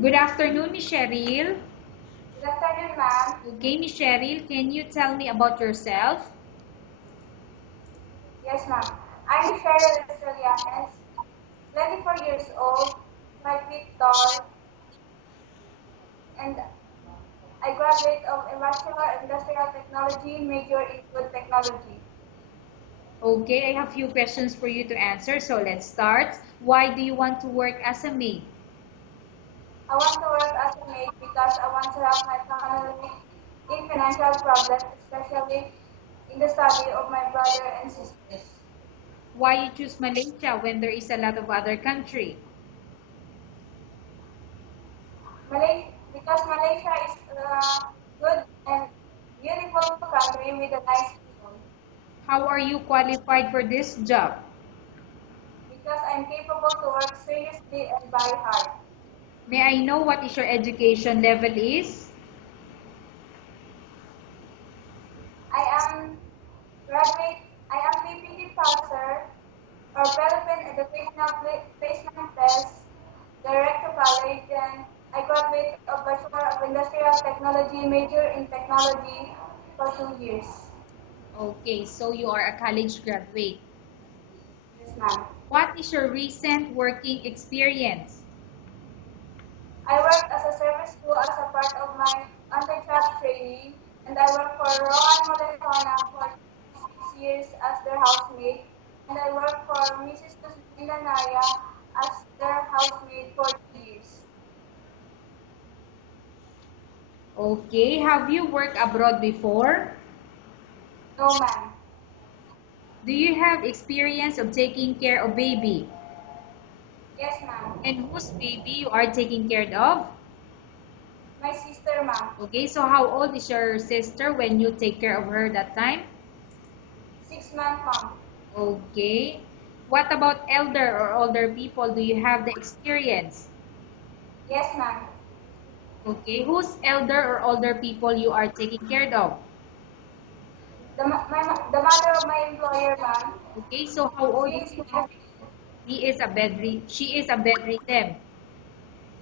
Good afternoon, Miss Cheryl. Good afternoon, ma'am. Okay, Miss Cheryl, can you tell me about yourself? Yes, ma'am. I'm Cheryl Estrelianes, 24 years old, 5 feet tall, and I graduate of a Bachelor of Industrial Technology, major in Food Technology. Okay, I have few questions for you to answer, so let's start. Why do you want to work as a maid? I want to work as a maid because I want to help my family in financial problems, especially in the study of my brother and sisters. Why you choose Malaysia when there is a lot of other country? Because Malaysia is a good and beautiful country with a nice people. How are you qualified for this job? Because I'm capable to work seriously and very hard. May I know what is your education level is? I am graduate, I am PPT passer or Philippine Educational Placement Test, direct to college, and I graduate of Bachelor of Industrial Technology, major in technology for 2 years. Okay, so you are a college graduate. Yes, ma'am. What is your recent working experience? I worked as a service crew as a part of my undergrad training, and I worked for Rowan Molesona for 6 years as their housemaid, and I worked for Mrs. Tusminda Naya as their housemaid for 2 years. Okay, have you worked abroad before? No, ma'am. Do you have experience of taking care of baby? Yes, ma'am. And whose baby you are taking care of? My sister, ma'am. Okay, so how old is your sister when you take care of her that time? 6 months, ma'am. Okay. What about elder or older people? Do you have the experience? Yes, ma'am. Okay, whose elder or older people you are taking care of? The mother of my employer, ma'am. Okay, so how She old is is he? She is a bedridden.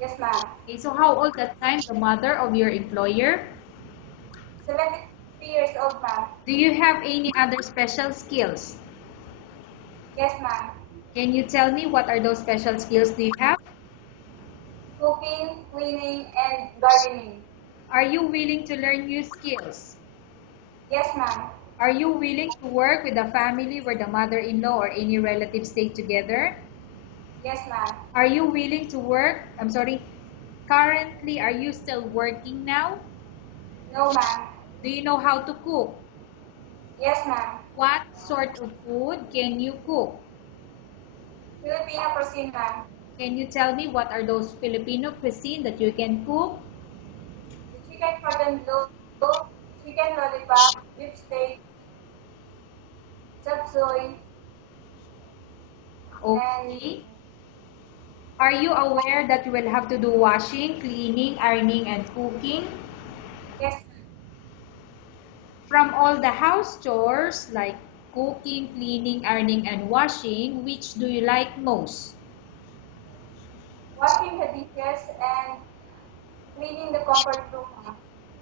yes, ma'am. Okay, so how old that time the mother of your employer? 73 years old, ma'am. Do you have any other special skills? Yes, ma'am. Can you tell me what are those special skills do you have? Cooking, cleaning, and gardening. Are you willing to learn new skills? Yes, ma'am. Are you willing to work with a family where the mother-in-law or any relatives stay together? Yes, ma'am. Are you willing to work? I'm sorry. Currently, are you still working now? No, ma'am. Do you know how to cook? Yes, ma'am. What sort of food can you cook? Filipino cuisine, ma'am. Can you tell me what are those Filipino cuisine that you can cook? The chicken cordon bleu, chicken lollipop, beef steak, chop suey, and Okay. Are you aware that you will have to do washing, cleaning, ironing, and cooking? yes, From all the house chores like cooking, cleaning, ironing, and washing, which do you like most? washing the dishes and cleaning the comfort room, ma'am.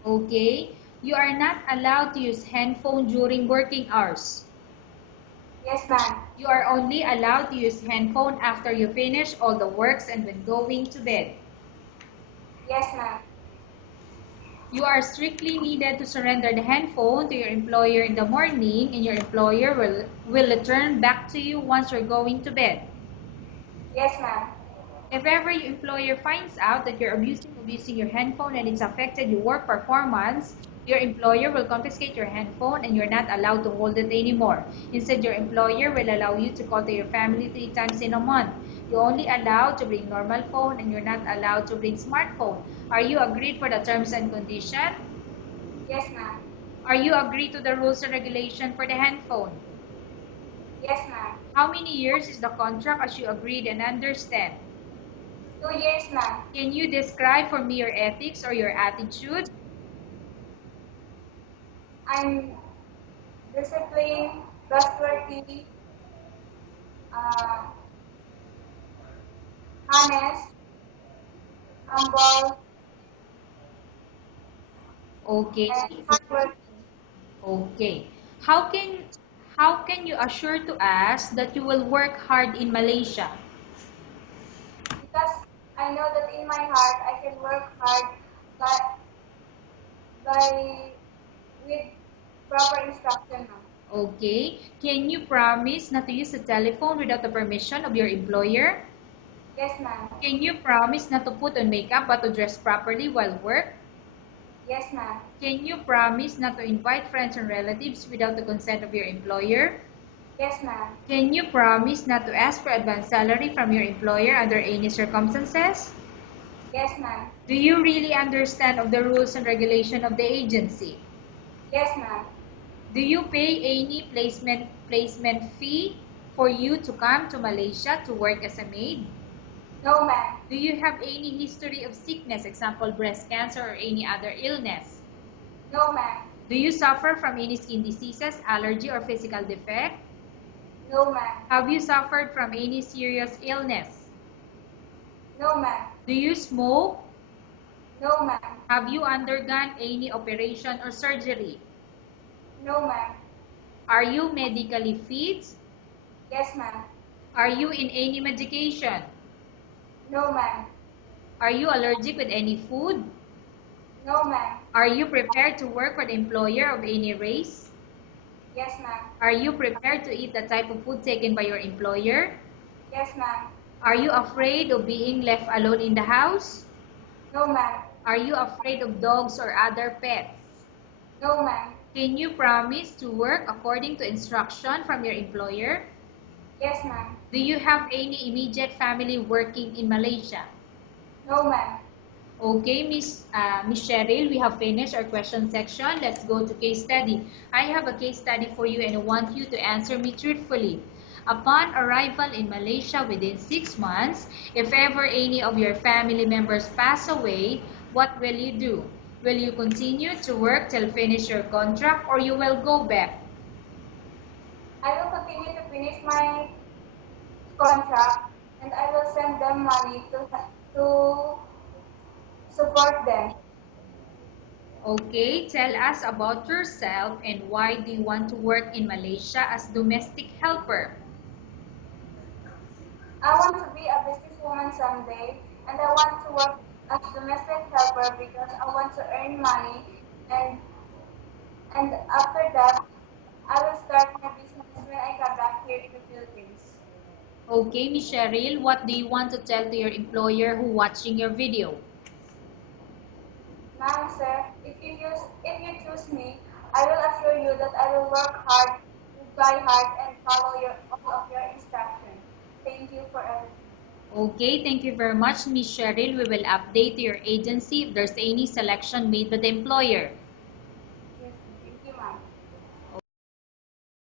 Okay. You are not allowed to use handphone during working hours. Yes, ma'am. You are only allowed to use handphone after you finish all the works and when going to bed. Yes, ma'am. You are strictly needed to surrender the handphone to your employer in the morning and your employer will return back to you once you're going to bed. Yes, ma'am. If ever your employer finds out that you're abusing your handphone and it's affected your work performance, your employer will confiscate your handphone and you're not allowed to hold it anymore. Instead, your employer will allow you to call to your family 3 times in a month. You're only allowed to bring normal phone and you're not allowed to bring smartphone. Are you agreed for the terms and condition? Yes, ma'am. Are you agreed to the rules and regulation for the handphone? Yes, ma'am. How many years is the contract as you agreed and understand? 2 years, ma'am. Can you describe for me your ethics or your attitude? I'm disciplined, trustworthy, uh, honest, humble, Okay. and hardworking. Okay. How can how can you assure to us that you will work hard in Malaysia? Because I know that in my heart I can work hard by, by with proper instruction, ma'am. Okay. Can you promise not to use the telephone without the permission of your employer? Yes, ma'am. Can you promise not to put on makeup but to dress properly while work? Yes, ma'am. Can you promise not to invite friends and relatives without the consent of your employer? Yes, ma'am. Can you promise not to ask for advance salary from your employer under any circumstances? Yes, ma'am. Do you really understand of the rules and regulation of the agency? Yes, ma'am. Do you pay any placement fee for you to come to Malaysia to work as a maid? No, ma'am. Do you have any history of sickness, example breast cancer or any other illness? No, ma'am. Do you suffer from any skin diseases, allergy or physical defect? No, ma'am. Have you suffered from any serious illness? No, ma'am. Do you smoke? No, ma'am. Have you undergone any operation or surgery? No, ma'am. Are you medically fit? Yes, ma'am. Are you in any medication? No, ma'am. Are you allergic with any food? No, ma'am. Are you prepared to work for the employer of any race? Yes, ma'am. Are you prepared to eat the type of food taken by your employer? Yes, ma'am. Are you afraid of being left alone in the house? No, ma'am. Are you afraid of dogs or other pets? No, ma'am. Can you promise to work according to instruction from your employer? Yes, ma'am. Do you have any immediate family working in Malaysia? No, ma'am. Okay, Miss Cheryl, we have finished our question section. Let's go to case study. I have a case study for you and I want you to answer me truthfully. Upon arrival in Malaysia within 6 months, if ever any of your family members pass away, what will you do? Will you continue to work till finish your contract or you will go back? I will continue to finish my contract and I will send them money to support them. Okay, tell us about yourself and why do you want to work in Malaysia as domestic helper? I want to be a businesswoman someday and I want to work as domestic helper because I want to earn money and after that I will start my business when I come back here in the Philippines. Okay, Miss Cheryl, what do you want to tell to your employer who watching your video? Ma'am, sir, if you choose me, I will assure you that I will work hard, try hard, and follow all of your instructions. Thank you for everything. Okay, thank you very much, Miss Cheryl. We will update your agency if there's any selection made by the employer.